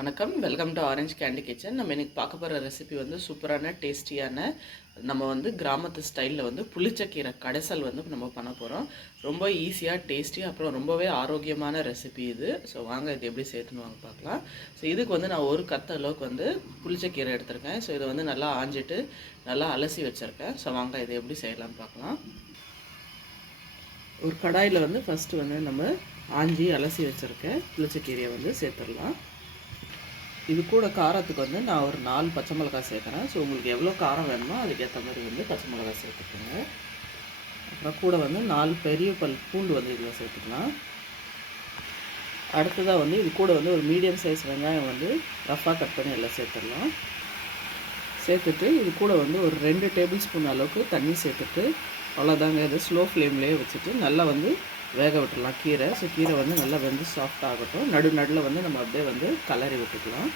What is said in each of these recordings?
வணக்கம், welcome to orange candy kitchen. நம்ம இன்றைக்கி பார்க்க போகிற ரெசிபி வந்து சூப்பரான டேஸ்டியான நம்ம வந்து கிராமத்து ஸ்டைலில் வந்து புளிச்சக்கீரை கடைசல் வந்து நம்ம பண்ண போகிறோம். ரொம்ப ஈஸியாக டேஸ்டி, அப்புறம் ரொம்பவே ஆரோக்கியமான ரெசிபி இது. ஸோ வாங்க இது எப்படி சேர்த்துன்னு வாங்க பார்க்கலாம். ஸோ இதுக்கு வந்து நான் ஒரு கத்த அளவுக்கு வந்து புளிச்சக்கீரை எடுத்திருக்கேன். ஸோ இதை வந்து நல்லா ஆஞ்சிட்டு நல்லா அலசி வச்சுருக்கேன். ஸோ வாங்க இதை எப்படி செய்யலாம்னு பார்க்கலாம். ஒரு கடாயில் வந்து ஃபஸ்ட்டு வந்து நம்ம ஆஞ்சி அலசி வச்சுருக்கேன் புளிச்சக்கீரையை வந்து சேர்த்துடலாம். இது கூட காரத்துக்கு வந்து நான் ஒரு 4 பச்சை மிளகாய் சேர்க்குறேன். ஸோ உங்களுக்கு எவ்வளோ காரம் வேணுமோ அதுக்கேற்ற மாதிரி வந்து பச்சை மிளகாய் சேர்த்துக்கோங்க. அப்புறம் கூட வந்து 4 பெரிய பல் பூண்டு வந்து இதில் சேர்த்துக்கலாம். அடுத்ததாக வந்து இது கூட வந்து ஒரு மீடியம் சைஸ் வெங்காயம் வந்து ரஃப்பாக கட் பண்ணி எல்லாம் சேர்த்துடலாம். சேர்த்துட்டு இது கூட வந்து ஒரு 2 டேபிள் ஸ்பூன் அளவுக்கு தண்ணி சேர்த்துட்டு அவ்வளோதாங்க. இது ஸ்லோ ஃப்ளேம்லேயே வச்சுட்டு நல்லா வந்து வேக விட்டுடலாம் கீரை. ஸோ கீரை வந்து நல்லா வெந்து சாஃப்ட் ஆகட்டும். நடுவில் வந்து நம்ம அப்படியே வந்து கலரி விட்டுக்கலாம்.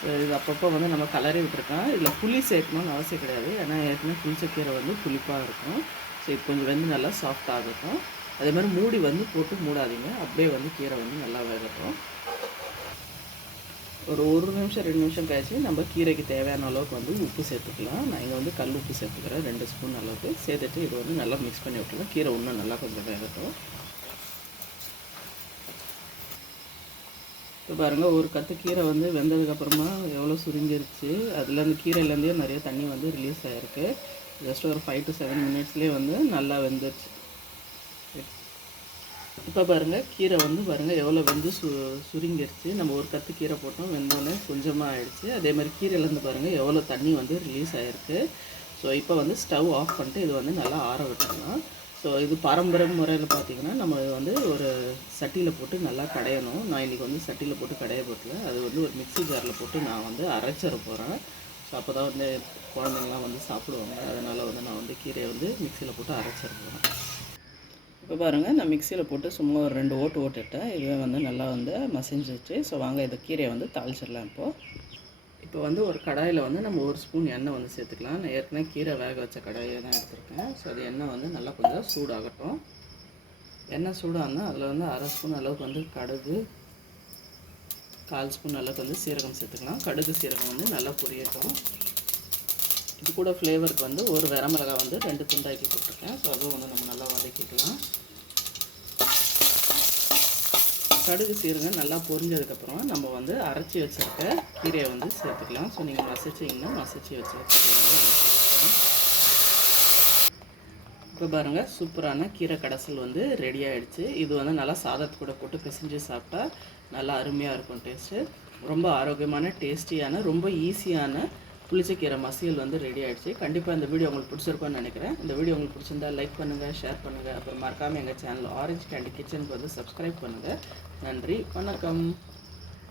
ஸோ இது அப்பப்போ வந்து நம்ம கலரி விட்டுருக்கோம். இதில் புளி சேர்க்கணும்னு அவசியம் கிடையாது, ஏன்னா ஏற்கனவே புளிச்ச கீரை வந்து புளிப்பாக இருக்கும். ஸோ இது கொஞ்சம் வெந்து நல்லா சாஃப்ட் ஆகட்டும். அதே மாதிரி மூடி வந்து போட்டு மூடாதீங்க, அப்படியே வந்து கீரை வந்து நல்லா வேகட்டும். ஒரு 1 நிமிஷம் 2 நிமிஷம் கழிச்சு நம்ம கீரைக்கு தேவையான அளவுக்கு வந்து உப்பு சேர்த்துக்கலாம். நான் இங்கே வந்து கல் உப்பு சேர்த்துக்கிறேன் 2 ஸ்பூன் அளவுக்கு. சேர்த்துட்டு இது வந்து நல்லா மிக்ஸ் பண்ணி விட்டுலாம். கீரை இன்னும் நல்லா கொஞ்சம் வேகட்டும். இப்போ பாருங்கள், ஒரு கத்து கீரை வந்து வெந்ததுக்கப்புறமா எவ்வளோ சுருங்கிருச்சு. அதில் அந்த கீரையிலேருந்தே நிறைய தண்ணி வந்து ரிலீஸ் ஆகிருக்கு. ஜஸ்ட் ஒரு 5 to 7 மினிட்ஸ்லேயே வந்து நல்லா வெந்துருச்சு. இப்போ பாருங்கள், கீரை வந்து பாருங்கள் எவ்வளோ வெந்து சுருங்கிருச்சு. நம்ம ஒரு கத்து கீரை போட்டோம், வெந்தோடனே கொஞ்சமாக ஆகிடுச்சு. அதே மாதிரி கீரையிலேருந்து பாருங்கள் எவ்வளோ தண்ணி வந்து ரிலீஸ் ஆகிருக்கு. ஸோ இப்போ வந்து ஸ்டவ் ஆஃப் பண்ணிட்டு இது வந்து நல்லா ஆற விட்டுக்கலாம். ஸோ இது பாரம்பரிய முறையில் பார்த்திங்கன்னா நம்ம வந்து ஒரு சட்டியில் போட்டு நல்லா கடையணும். நான் இன்றைக்கி வந்து சட்டியில் போட்டு கடைய போட்டல, அது வந்து ஒரு மிக்ஸி ஜாரில் போட்டு நான் வந்து அரைச்சிட போகிறேன். ஸோ அப்போ தான் வந்து குழந்தைங்களாம் வந்து சாப்பிடுவாங்க. அதனால் வந்து நான் வந்து கீரையை வந்து மிக்சியில் போட்டு அரைச்சிட போகிறேன். இப்போ பாருங்கள், நான் மிக்சியில் போட்டு சும்மா ஒரு 2 ஓட்டு ஓட்டுட்டேன். இதுவே வந்து நல்லா வந்து மசிஞ்சிச்சு. ஸோ வாங்க இந்த கீரையை வந்து தாளிச்சிடலாம். இப்போ வந்து ஒரு கடாயில் வந்து நம்ம 1 ஸ்பூன் எண்ணெய் வந்து சேர்த்துக்கலாம். நான் ஏற்கனவே கீரை வேக வச்ச கடாயை தான் எடுத்துருக்கேன். ஸோ அது எண்ணெய் வந்து நல்லா கொஞ்சம் சூடாகட்டும். எண்ணெய் சூடானால் அதில் வந்து 1/2 ஸ்பூன் அளவுக்கு வந்து கடுகு, 1/4 ஸ்பூன் அளவுக்கு வந்து சீரகம் சேர்த்துக்கலாம். கடுகு சீரகம் வந்து நல்லா பொரியட்டும். இது கூட ஃப்ளேவருக்கு வந்து ஒரு வரமிளகாய் வந்து 2 துண்டாக்கி போட்டிருக்கேன். ஸோ அதுவும் வந்து நம்ம நல்லா வதக்கிக்கலாம். கடுகு சீரகம் நல்லா பொரிஞ்சதுக்கப்புறம் நம்ம வந்து அரைச்சி வச்சுருக்க கீரையை வந்து சேர்த்துக்கலாம். ஸோ நீங்கள் மசிச்சிங்கன்னா மசிச்சு வச்சுருக்க இப்போ பாருங்கள், சூப்பரான கீரை கடைசல் வந்து ரெடி ஆகிடுச்சு. இது வந்து நல்லா சாதத்து கூட போட்டு பிசைஞ்சு சாப்பிட்டா நல்லா அருமையாக இருக்கும் டேஸ்ட்டு. ரொம்ப ஆரோக்கியமான டேஸ்டியான ரொம்ப ஈஸியான புளிச்சக்கீரை மசியல் வந்து ரெடி ஆகிடுச்சு. கண்டிப்பாக இந்த வீடியோ உங்களுக்கு பிடிச்சிருக்கும்னு நினைக்கிறேன். இந்த வீடியோ உங்களுக்கு பிடிச்சிருந்தா லைக் பண்ணுங்கள், ஷேர் பண்ணுங்கள். அப்புறம் மறக்காமல் எங்கள் சேனல் ஆரஞ்ச் கேண்டி கிச்சனுக்கு வந்து சப்ஸ்கிரைப் பண்ணுங்கள். நன்றி, வணக்கம்.